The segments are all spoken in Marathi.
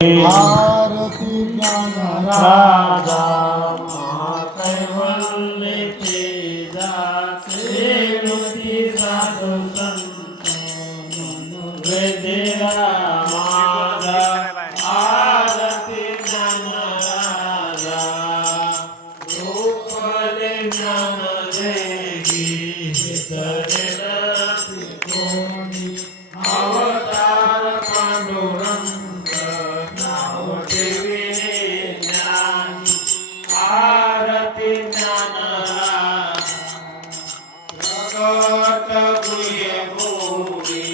आरती ज्ञान राजा कैवल्य तेजा सेवती साधु संत वेदेरा मागा आरती ज्ञान राजा रूपले ज्ञान देगी हितरे नती कोणी अवतार पांडुरंग आरती ज्ञान प्रकट गुह्य भोगी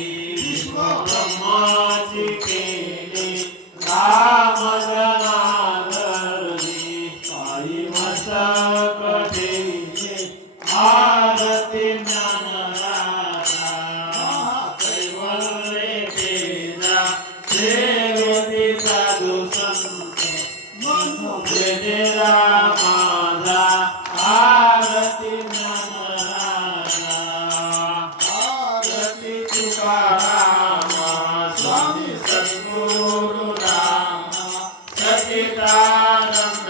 ब्रह्माची केली राम जनार्दनी पायी मस्तक ठेविले आरती ज्ञान राजा कैवल्य तेजा सेवती साधु संत वेदेरा माझा आरती ज्ञान राजा आरती तुकाराम स्वामी सद्गुरु राम सच्चिदानंद